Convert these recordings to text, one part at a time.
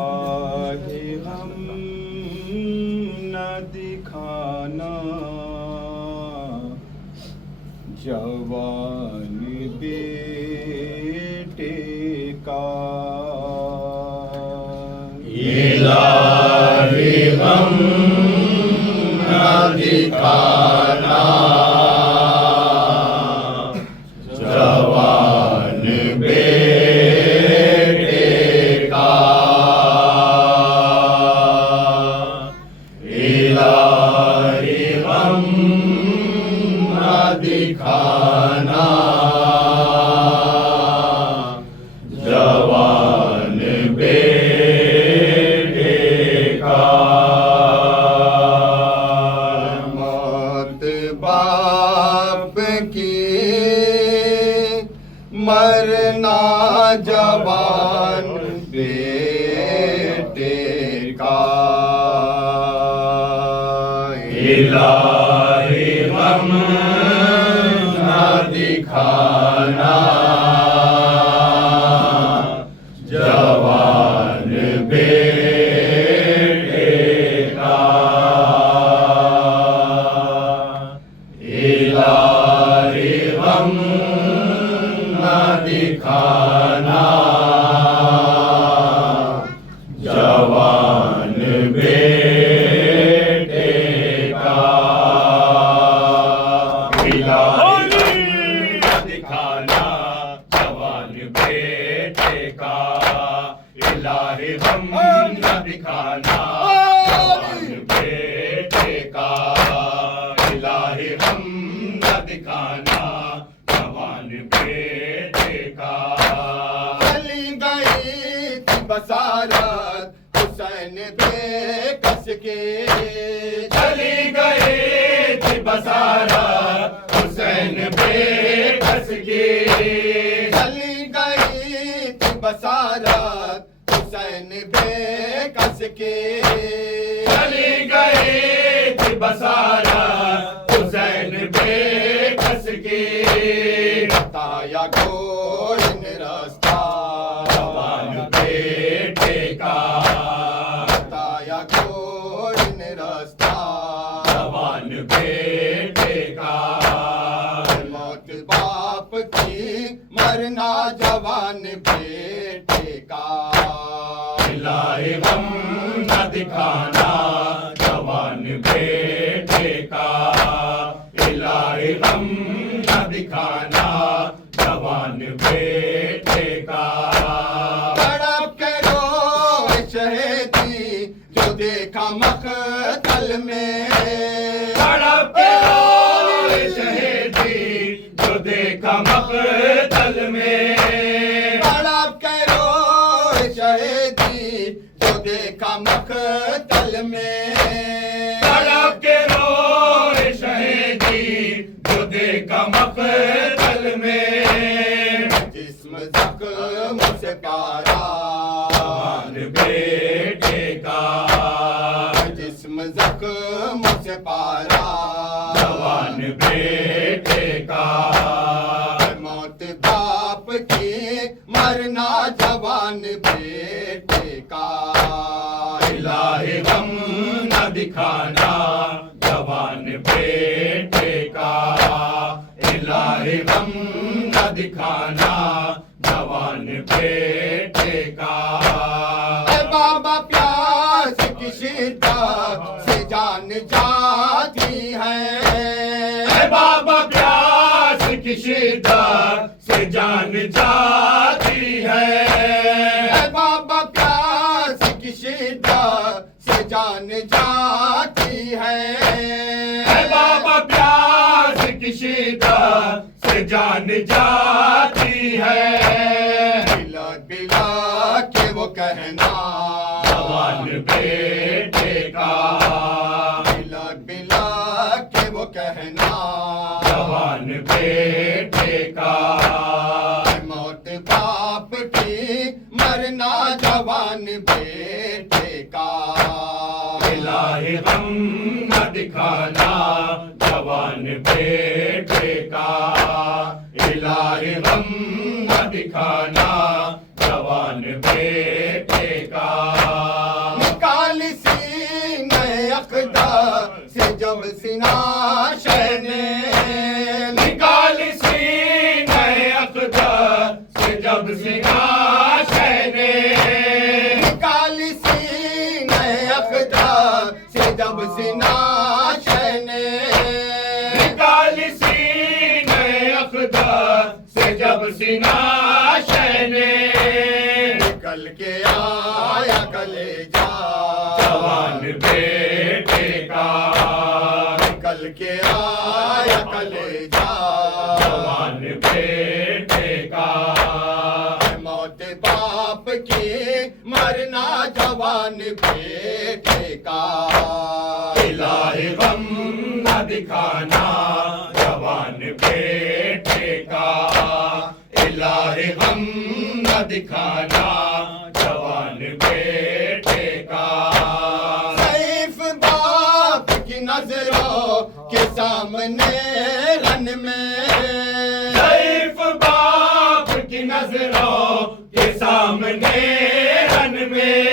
आगे हम न दिखाना जवान बेटे का। इलाही हम न दिखाना जवान बेटे का। इलाही हम न दिखाना जवान बेटे का। मौत बाप की मरना जवान बेटे का। इलाही हम न दिखाना जवान बेटे का। इलाही हम न दिखाना जवान बेटे का। इलाही हम न दिखाना जवान बेटे का। इलाही हम न दिखाना जवान बेटे का। इलाही हम न दिखाना जवान बेटे का। चली गई थी बसारत हुसैन बेकस के। चली गई थी बसारत हुसैन बेकस की। चली गई थी बसारत हुसैन बेकस के। चली गई थी बसारत हुसैन बेकस की। ताया घोड़ निरस्ता जवान बेटे का। ताया घोड़ निरस्ता जवान बेटे का। मौत बाप की मरना जवान बेटे का। इलाही हम न दिखाना जवान बेटे का। इलाही हम न दिखाना जवान बेटे का। तड़प के रोए शहीदी जो देखा मक़तल में। तड़प के रोए शहीदी जो देखा मक़तल में। तड़प के रोए शहीदी जो देखा मक़तल में। तड़प के रोए शहीदी जो देखा मक़तल में। जिस्म ज़ख्म से पारा जवान बेटे का। जिस्म ज़ख्म से पारा जवान बेटे का। मौत बाप की मरना जवान बेटे का। इलाही हम न दिखाना जवान बेटे का। इलाही हम न दिखाना जवान बेटे का। ऐ बाबा प्यास की शिद्दत से जान जाती है। ऐ बाबा प्यास की शिद्दत से जान जाती है। ऐ बाबा प्यास की शिद्दत से जान जाती है। ऐ बाबा प्यास की शिद्दत से जान जाती है। बिला बिला के वो कहना जवान बेटे का। बिला बिला के वो कहना जवान बेटे का। मौत बाप की मरना जवान बेटे का। इलाही हम न दिखाना जवान बेटे का। इलाही हम न दिखाना जवान बेटे का। निकाल सीने अक़दा से जब सीना शहने, निकाल सीने अक़दा से जब सीना शहने, निकाल सीने अक़दा से जब सीना शहने, निकाल सीने अक़दा से जब सीना शहने, निकल के आया कलेजा जवान बेटे का। निकल के आया कलेजा जवान बेटे का। मौत बाप की मरना जवान बेटे का। इलाही गम न दिखाना जवान बेटे का। इलाही गम न दिखाना जवान बेटे का। सैफ बाप की नजरों के सामने रन में, सैफ बाप की नजरों के सामने रन में,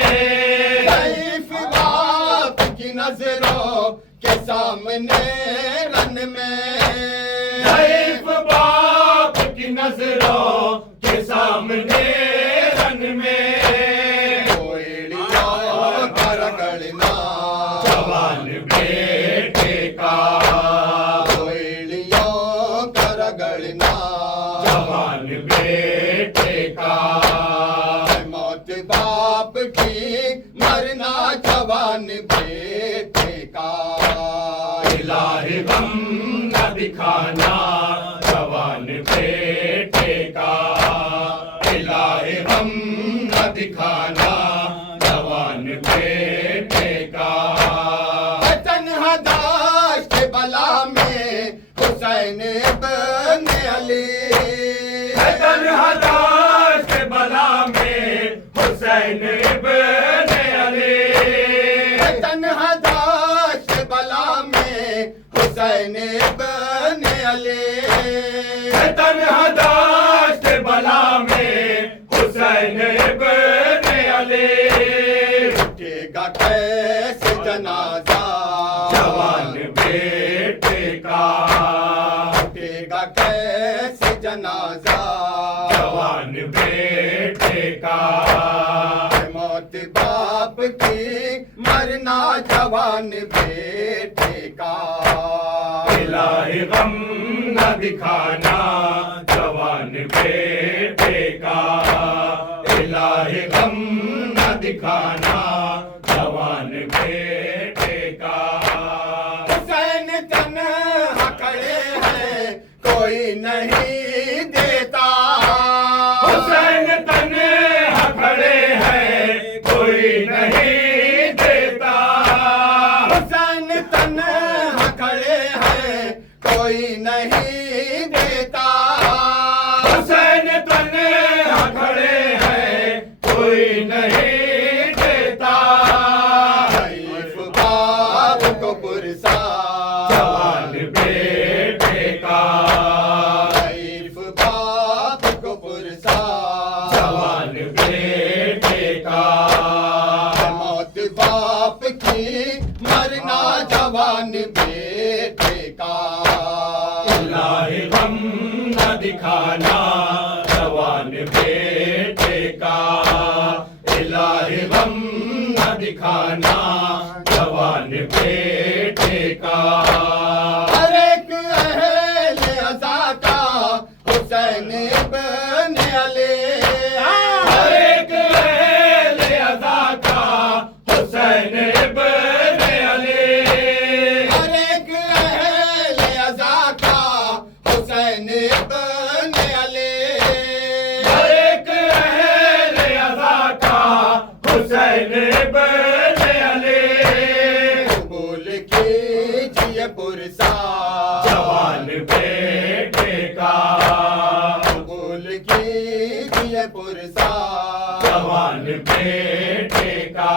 सैफ बाप की नजरों के सामने रन में, सैफ बाप की नजरों के सामने रन में, कोयलियों का रगड़ना जवान बेटे का। कोयलियों का रगड़ना जवान बेटे का। मौत बाप की मरना जवान बेटे का। इलाही गम न दिखाना जवान बेटे का। इलाही गम न दिखाना जवान बेटे का। वतन हदाश्त बला में हुसैन इब्न अली, वतन हदाश्त बला में हुसैन इब्न अली, वतन हदाश्त बला में हुसैन इब्न अली, वतन हदाश्त बला में हुसैन इब्न अली। उठेगा कैसे जनाजा जवान बेटे का। उठेगा कैसे जनाजा जवान बेटे का। मौत बाप की मरना जवान बेटे का। इलाही गम न दिखाना जवान बेटे का। इलाही गम न दिखाना जवान बेटे का। हुसैन तन्हा खड़े हैं कोई नहीं देता, हुसैन तन्हा खड़े हैं कोई नहीं देता। हुसैन तन्हा खड़े हैं कोई नहीं देता। हुसैन तन्हा खड़े हैं कोई नहीं देता। सैफ बाप को पुरसा जवान बेटे का। सैफ बाप को पुरसा जवान बेटे का। मौत बाप की मरना जवान बेटे का। इलाही गम न दिखाना जवान बेटे का। इलाही गम न दिखाना जवान बेटे का। हर एक अहले अज़ा का हुसैन इब्न अली, हर एक अहले अज़ा का हुसैन इब्न अली, हर एक अहले अज़ा का हुसैन इब्न अली। हर एक अहले अज़ा का हुसैन इब्न अली। कबूल कीजिए पुरसा जवान बेटे का। कबूल कीजिए पुरसा जवान बेटे का।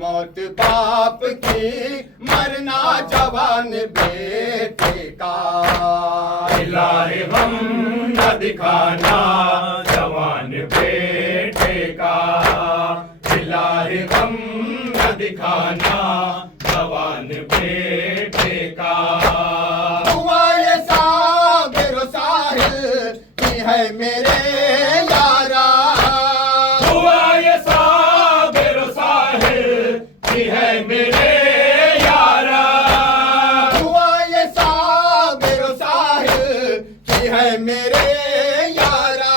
मौत बाप की मरना जवान बेटे का। इलाही गम न दिखाना जवान बेटे इलाही गम न दिखाना जवान बेटे का। हुआ ये साबिर साहिल की है मेरे यारा, हुआ ये साबिर साहिल की है मेरे यारा, हुआ ये साबिर साहिल की है मेरे यारा,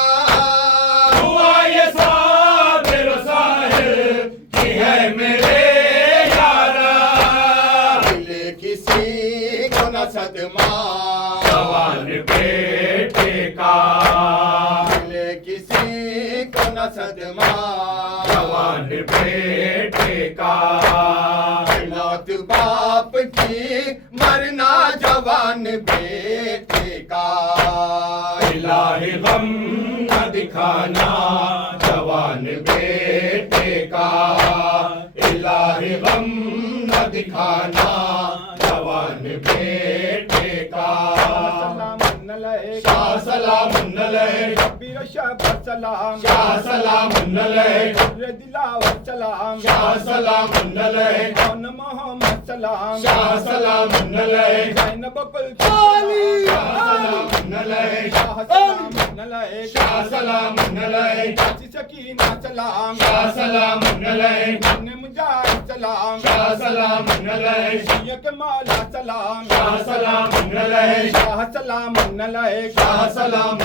हुआ ये साबिर साहिल की है मेरे यारा। मिले किसी को न सदमा जवान बेटे का, मिले किसी को न सदमा जवान बेटे का। मौत बाप की मरना जवान बेटे का। इलाही गम न दिखाना जवान बेटे का, इलाही गम न दिखाना जवान बेटे का। शाह सलाम अलैक, सलाम शाह सलाम अलैक, दिलावत सलाम शाह सलाम अलैक, मोहम्मद सलाम शाह सलाम अलैक, जैनब कुल शाह सलाम अलैक, शाह सलाम अलैक, सकीना सलाम शाह सलाम अलैक, मुजाहिद सलाम शाह सलाम अलैक, के मौला सलाम शाह सलाम अलैक, शाह सलाम शाह सलाम